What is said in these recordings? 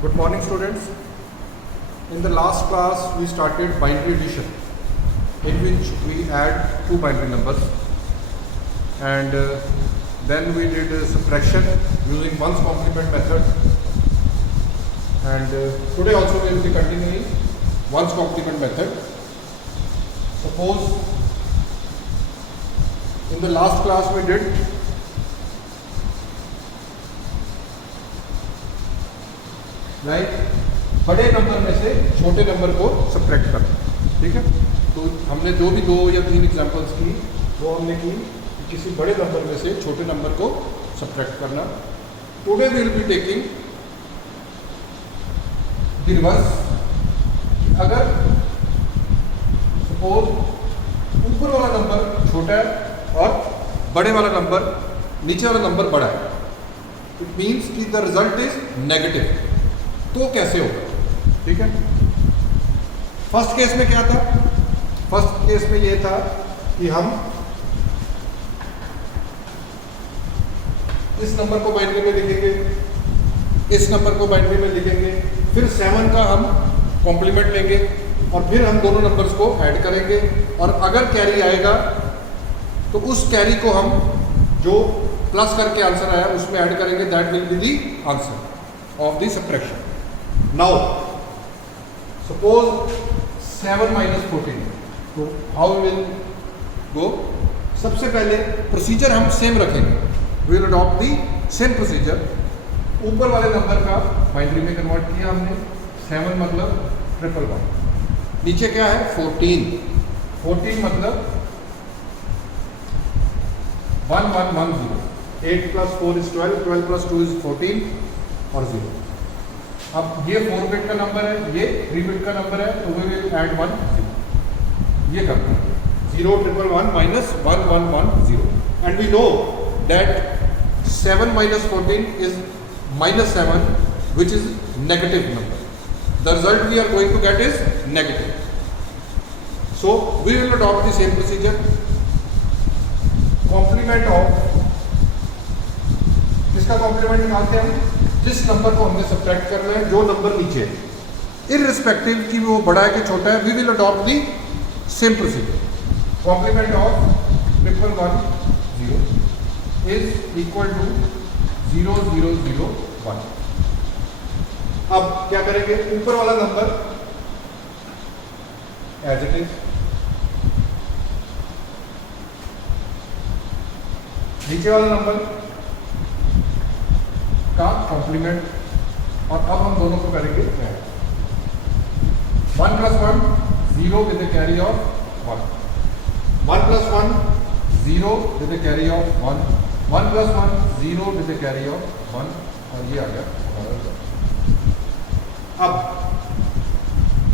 Good morning, students. In the last class we started binary addition, in which we add two binary numbers, and then we did subtraction using ones complement method, and today also we will be continuing ones complement method. Suppose in the last class we did बड़े number में से छोटे number को subtract करना, ठीक है। तो हमने जो भी 2 या 3 एग्जांपल्स की वो हमने की कि किसी बड़े नंबर में से छोटे नंबर को सब्ट्रैक्ट करना। Today we will be taking the reverse. अगर सपोज ऊपर वाला नंबर छोटा है और बड़े वाला नंबर नीचे वाला नंबर बड़ा है, इट मीन्स कि द रिजल्ट इज नेगेटिव। तो कैसे होगा, ठीक है। फर्स्ट केस में क्या था? फर्स्ट केस में ये था कि हम इस नंबर को बाइनरी में लिखेंगे, इस नंबर को बाइनरी में लिखेंगे, फिर 7 का हम कॉम्प्लीमेंट लेंगे और फिर हम दोनों नंबर्स को ऐड करेंगे, और अगर कैरी आएगा तो उस कैरी को हम जो प्लस करके आंसर आया उसमें ऐड करेंगे। That will be the answer of the subtraction. Now suppose 7 minus 14, तो हाउ विल गो? सबसे पहले प्रोसीजर हम सेम रखेंगे, will adopt the same procedure. ऊपर वाले नंबर का बाइनरी में कन्वर्ट किया हमने, 7 मतलब 111। नीचे क्या है? 14 मतलब 1110। 8 + 4 = 12, 12 + 2 = 14 और 0। अब ये 4 बिट का नंबर है, ये 3 बिट का नंबर है, तो वी विल ऐड 1 0। ये करते हैं 0 111 minus 1110, and we know that 7 minus 14 is -7, which is negative number. The result we are going to get is negative. So we will adopt the same procedure. Complement of, किसका complement निकालते हैं? जिस number को हमने subtract कर रहे हैं, जो नंबर नीचे है, इररिस्पेक्टिव कि वो बड़ा है कि छोटा है, we will adopt the same procedure. Complement of 1110 is equal to 0001। अब क्या करेंगे? ऊपर वाला नंबर एज इट इज, नीचे वाला नंबर का कॉम्प्लीमेंट, और अब हम दोनों को करेंगे 1 + 1 0 with the carry of 1, 1 + 1 0 with the carry of 1, 1 + 1 0 with the carry of 1, और ये आ गया हमारा रिजल्ट। अब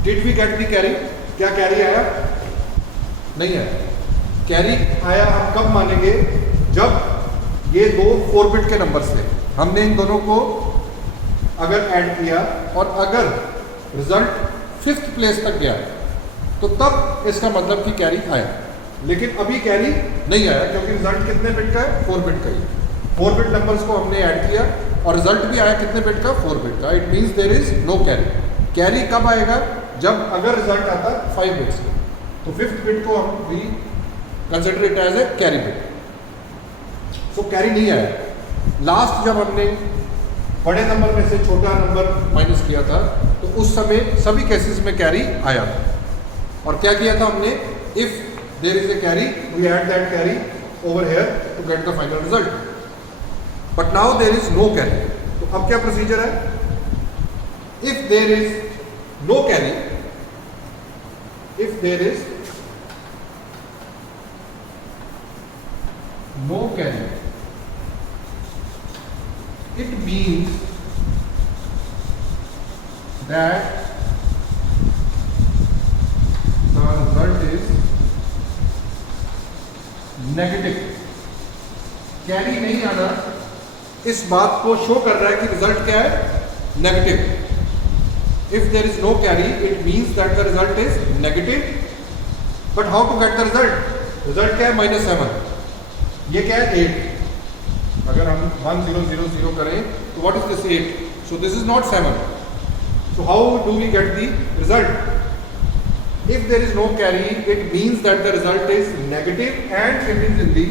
did we get the carry? क्या कैरी आया? नहीं आया। कैरी आया हम कब मानेंगे? जब ये दो 4 बिट के नंबर्स थे, हमने इन दोनों को अगर ऐड किया और अगर रिजल्ट 5th प्लेस तक गया तो तब इसका मतलब कि कैरी आया। लेकिन अभी कैरी नहीं आया क्योंकि रिजल्ट कितने बिट का है? 4 बिट का ही। 4 बिट नंबर्स को हमने ऐड किया और रिजल्ट भी आया कितने बिट का? 4 बिट का। It means there is no carry. Carry कब आएगा? जब अगर रिजल्ट आता 5 बिट्स का, तो 5th बिट को हम we consider it as a carry bit. So carry नहीं आया। लास्ट जब हमने बड़े नंबर में से छोटा नंबर माइनस किया था तो उस समय सभी केसेस में कैरी आया था, और क्या किया था हमने? If there is a carry we add that carry over here to get the final result, but now there is no carry. तो अब क्या प्रोसीजर है? If there is no carry, if there is no carry, it means that the result is negative. Carry नहीं आना इस बात को show कर रहा है कि रिजल्ट क्या है? Negative. If there is no carry it means that the result is negative. But how to get the result? Result क्या है? -7। ये क्या है? 8। अगर हम 1000 करें तो what is this 8? So this is not 7, So how do we get the result? If there is no carry, it means that the result is negative and it is in the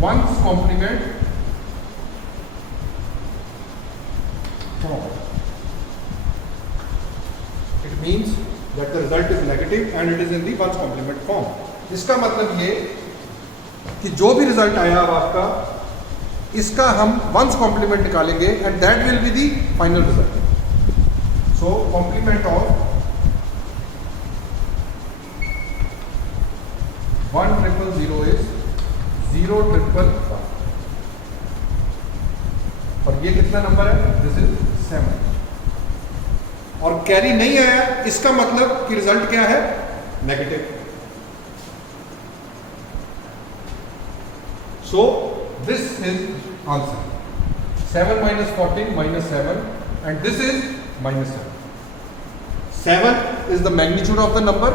ones complement form. It means that the result is negative and it is in the ones complement form. इसका मतलब ये कि जो भी result आया अब आपका, इसका हम वंस कॉम्प्लीमेंट निकालेंगे and that will be the final result. So complement of 1,000 is 0,111. और ये कितना नंबर है? This is 7. और कैरी नहीं आया, इसका मतलब कि रिजल्ट क्या है? Negative. So this is answer. 7 minus 14 minus 7 and this is minus 7. 7 is the magnitude of the number.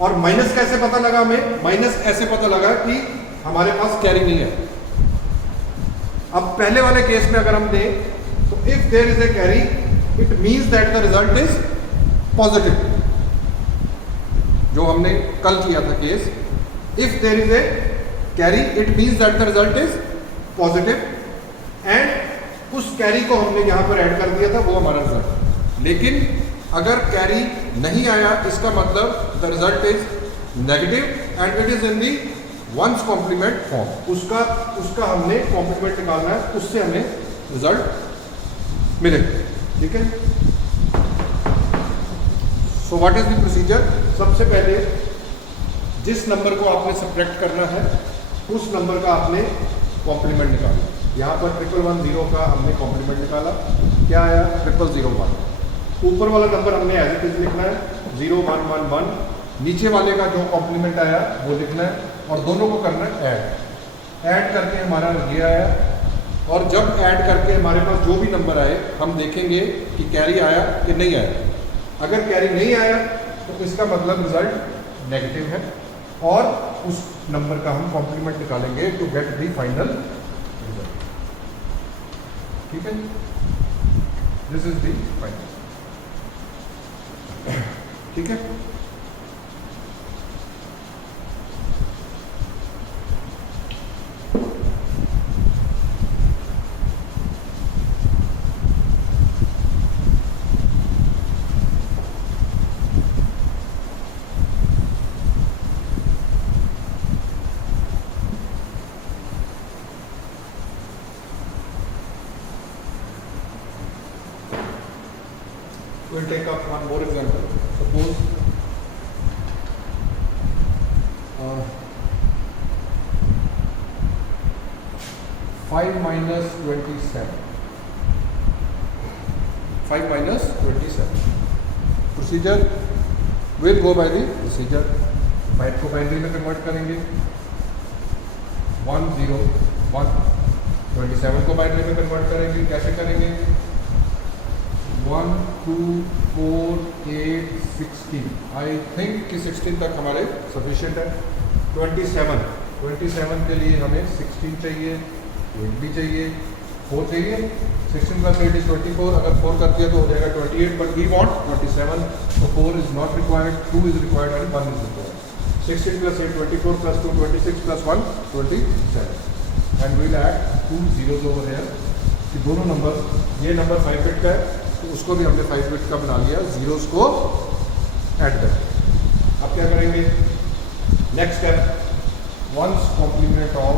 और माइनस कैसे पता लगा हमें? माइनस ऐसे पता लगा कि हमारे पास कैरी नहीं है. अब पहले वाले केस में अगर हम दें तो if there is a carry it means that the result is positive. जो हमने कल किया था case, if there is a carry it means that the result is positive and उस कैरी को हमने यहां पर ऐड कर दिया था, वो हमारा रिजल्ट. लेकिन अगर कैरी नहीं आया, इसका मतलब the result is negative and it is in the one's complement form. उसका हमने कॉम्प्लीमेंट निकालना है, उससे हमें रिजल्ट मिलेगा. ठीक है. So what is the procedure? सबसे पहले जिस नंबर को आपने सब्ट्रैक्ट करना है उस नंबर का आपने कॉम्प्लीमेंट निकाला. यहाँ पर 1110 का हमने कॉम्प्लीमेंट निकाला. क्या आया? 0001. ऊपर वाला नंबर हमने एज इट इज लिखना है 0111. नीचे वाले का जो कॉम्प्लीमेंट आया वो लिखना है और दोनों को करना है ऐड करके हमारा ये आया. और जब ऐड करके हमारे पास जो भी नंबर आए हम देखेंगे कि कैरी आया कि नहीं आया. अगर कैरी नहीं आया तो इसका मतलब रिजल्ट नेगेटिव है और उस नंबर का हम कॉम्प्लीमेंट निकालेंगे to get the final result. ठीक है. This is the final. ठीक है. We'll take up one more example. Suppose 5 minus 27. 5 minus 27. Procedure. We'll go by the procedure. 5 को बाइनरी में कन्वर्ट करेंगे. 1 0 1. 27 को बाइनरी में कन्वर्ट करेंगे. कैसे करेंगे? 1 2 4 8 16. आई थिंक कि 16 तक हमारे सफिशिएंट है. 27 के लिए हमें 16 चाहिए, 8 भी चाहिए, 4 चाहिए. 16 plus 8 is 24. अगर 4 कर दिया तो हो जाएगा 28. But we want 27. तो 4 is not required, 2 is required and 1 is required. 16 plus 8 24 plus 2 26 plus 1 27. And we'll add 2 zeros over here. कि दोनों नंबर, ये नंबर 5 बिट का है तो उसको भी हमने 5 बिट का बना लिया. जीरोस को ऐड कर. अब क्या करेंगे? Next step, one's complement of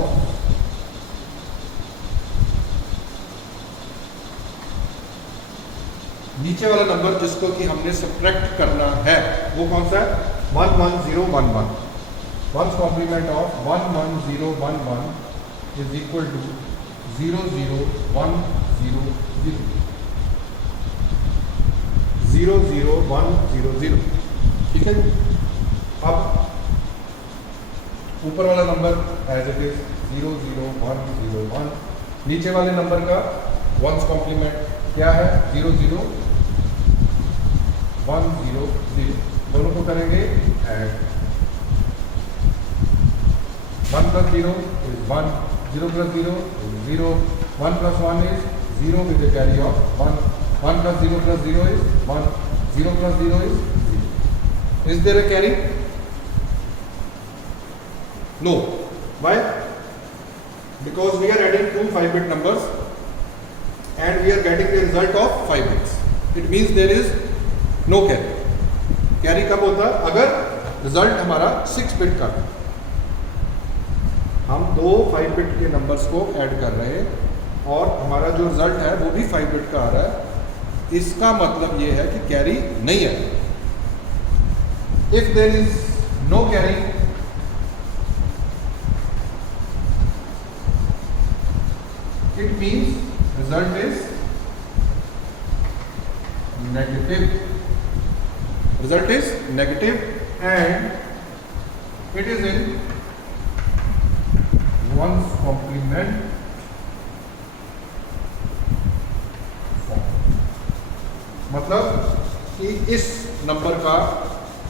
नीचे वाला नंबर जिसको कि हमने सब्ट्रैक्ट करना है वो कौन सा है? 11011. One's complement of 11011 is equal to 00100. 00100. ठीक है. अब ऊपर वाला नंबर एज इट इज 00101. नीचे वाले नंबर का वंस कॉम्प्लीमेंट क्या है? 00100. दोनों को करेंगे add. 1 plus 0 is 1. 0 plus 0 is 0. 1 plus 1 is 0 with a carry of 1. 1 plus 0 plus 0 is 1. 0 plus 0 is 0. Is there a carry? No. Why? Because we are adding two 5-bit numbers and we are getting the result of 5 bits. It means there is no carry. Carry कब होता है? अगर result हमारा 6 bit का, हम दो 5 bit के numbers को ऐड कर रहे हैं और हमारा जो रिजल्ट है वो भी 5 बिट का आ रहा है, इसका मतलब ये है कि कैरी नहीं है. If there is no carry, it means result is negative. Result is negative and it is in one's complement form. मतलब कि इस नंबर का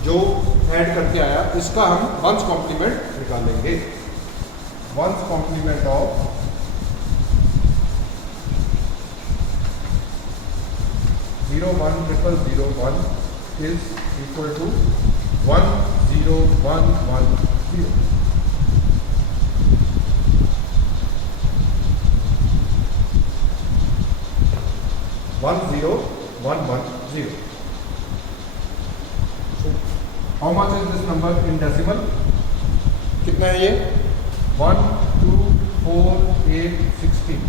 जो ऐड करके आया इसका हम वंस कॉम्प्लीमेंट निकालेंगे. One's complement of 0 1 0 0 1 is equal to 1 0 1 1 0. One zero one one zero. So how much is this number in decimal? कितना है ये? 1 2 4 8 16.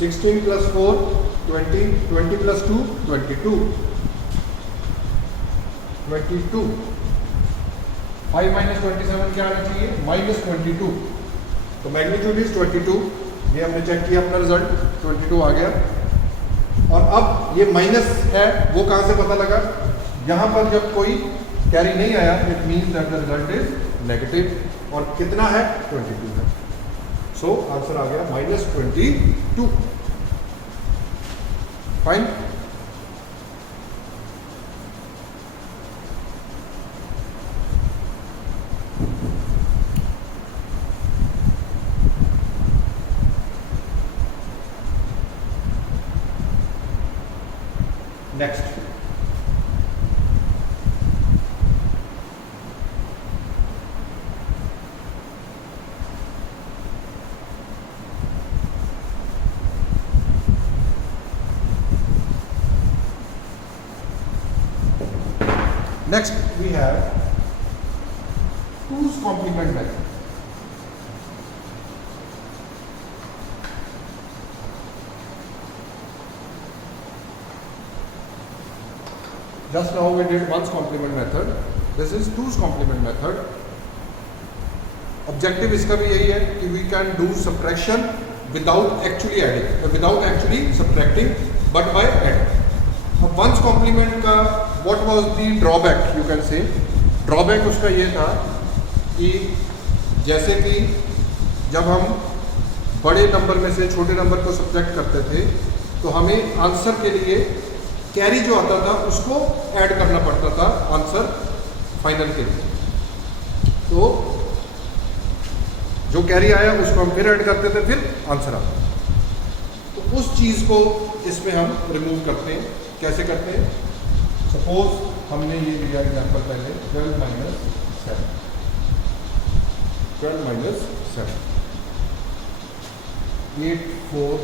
16 plus 4 20. 20 plus 2 22. 22. 5 minus 27 क्या आना चाहिए? minus 22. तो मैग्नीट्यूड इज 22. ये हमने चेक किया, अपना रिजल्ट 22 आ गया. और अब ये माइनस है, वो कहाँ से पता लगा? यहाँ पर जब कोई कैरी नहीं आया, it means that the result is negative. और कितना है? 22 है. सो आंसर आ गया -22. Fine. Next, we have 2's complement method. Just now we did 1's complement method. This is 2's complement method. Objective इसका भी यही है कि we can do subtraction without actually adding, without actually subtracting, but by adding. अब 1's complement का what was the drawback, you can say. Drawback उसका ये था कि जैसे कि जब हम बड़े नंबर में से छोटे नंबर को सब्ट्रैक्ट करते थे तो हमें आंसर के लिए कैरी जो आता था उसको ऐड करना पड़ता था आंसर फाइनल के लिए. तो जो कैरी आया उसको हम फिर ऐड करते थे, फिर आंसर आता. तो उस चीज़ को इसमें हम रिमूव करते हैं. कैसे करते हैं? सपोज हमने ये लिया एग्जाम्पल पहले 12 minus 7. 12 minus 7. 8 4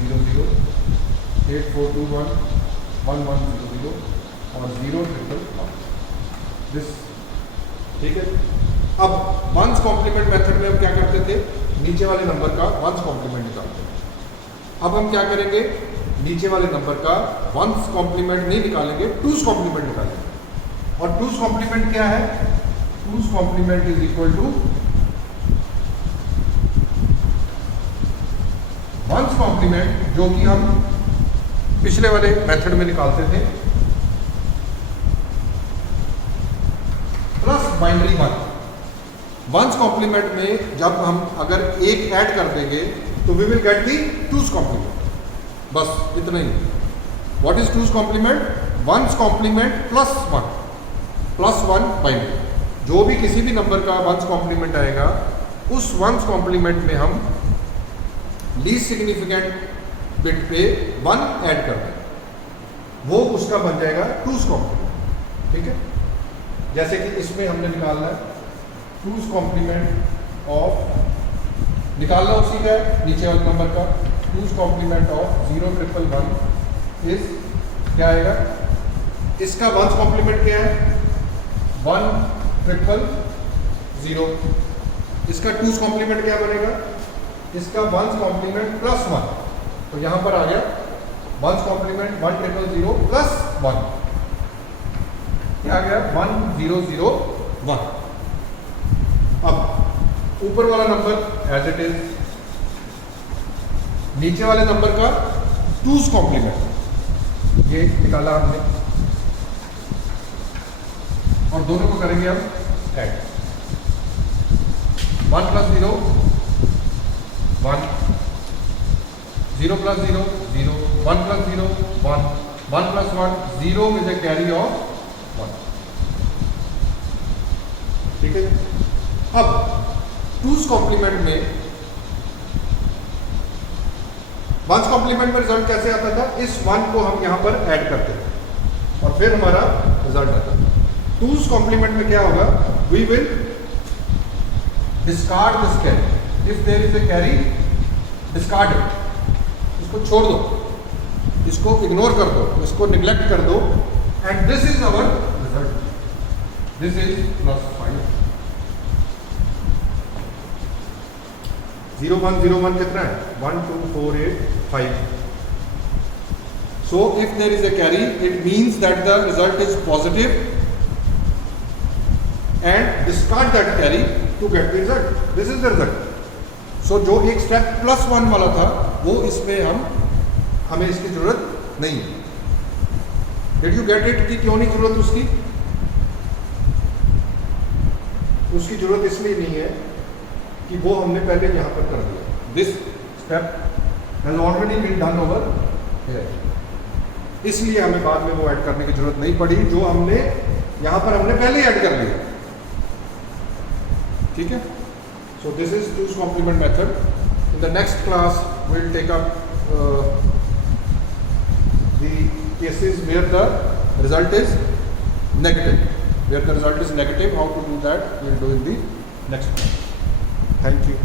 0 0 8 4 2 1 1 1 0 0 और 0 ट्रिपल 1. दिस ठीक है. अब वंस कॉम्प्लीमेंट मेथड में हम क्या करते थे? नीचे वाले नंबर का वंस कॉम्प्लीमेंट निकालते थे. अब हम क्या करेंगे? नीचे वाले नंबर का वंस कॉम्प्लीमेंट नहीं निकालेंगे, 2's कॉम्प्लीमेंट निकालेंगे. और 2's कॉम्प्लीमेंट क्या है? 2's complement is equal to one's complement, जो कि हम पिछले वाले मेथड में निकालते थे, प्लस बाइनरी 1. वंस कॉम्प्लीमेंट में जब हम अगर एक ऐड कर देंगे तो we will get the 2's complement. बस इतना ही. What is 2's complement? One's complement plus 1 binary. जो भी किसी भी नंबर का वंस कॉम्प्लीमेंट आएगा उस वंस कॉम्प्लीमेंट में हम लीस्ट सिग्निफिकेंट बिट पे 1 ऐड करते हैं, वो उसका बन जाएगा 2's कॉम्प्लीमेंट। ठीक है, जैसे कि इसमें हमने निकालना है 2's कॉम्प्लीमेंट ऑफ, निकालना उसी का है नीचे वाले नंबर का, 2's complement of 0 triple 1 is क्या आएगा, इसका 1's कॉम्प्लीमेंट क्या है 1 ट्रिपल 0, इसका 2's कॉम्प्लीमेंट क्या बनेगा, इसका 1's कॉम्प्लीमेंट प्लस 1, तो यहां पर आ गया 1's कॉम्प्लीमेंट 1 ट्रिपल 0 प्लस 1, क्या आ गया 1 0 0 1। अब ऊपर वाला नंबर एज इट इज, नीचे वाले नंबर का 2's कॉम्प्लीमेंट ये निकाला हमने, और दोनों को करेंगे हम add, 1 plus 0 1, 0 plus 0 0, 1 plus 0 1, 1 plus 1 0 with A carry of 1। ठीक है, अब 2's कॉम्प्लीमेंट में 1's कॉम्प्लीमेंट में रिजल्ट कैसे आता था, इस 1 को हम यहां पर ऐड करते थे और फिर हमारा रिजल्ट आता था। 2's कॉम्प्लीमेंट में क्या होगा, we will discard this carry, if there is a carry discard it, इसको छोड़ दो, इसको इग्नोर कर दो, इसको निग्लेक्ट कर दो, and this is our result, this is +5। 0 1 0 1 कितना है 1 2 4 8 5। So if there is a carry, it means that the result is positive and discard that carry to get the result. This is the result. So जो एक step +1 वाला था वो इसमें हमें इसकी जरूरत नहीं है। Did you get it कि क्यों नहीं जरूरत उसकी? उसकी जरूरत इसलिए नहीं है कि वो हमने पहले यहाँ पर कर दिया। This step has already been done over here. इसलिए हमें बाद में वो ऐड करने की जरूरत नहीं पड़ी, जो हमने यहाँ पर हमने पहले ऐड कर लिया। ठीक है, so this is 2's complement method. In the next class we'll take up the cases where the result is negative. Where the result is negative, how to do that we'll do in the next class. Thank you.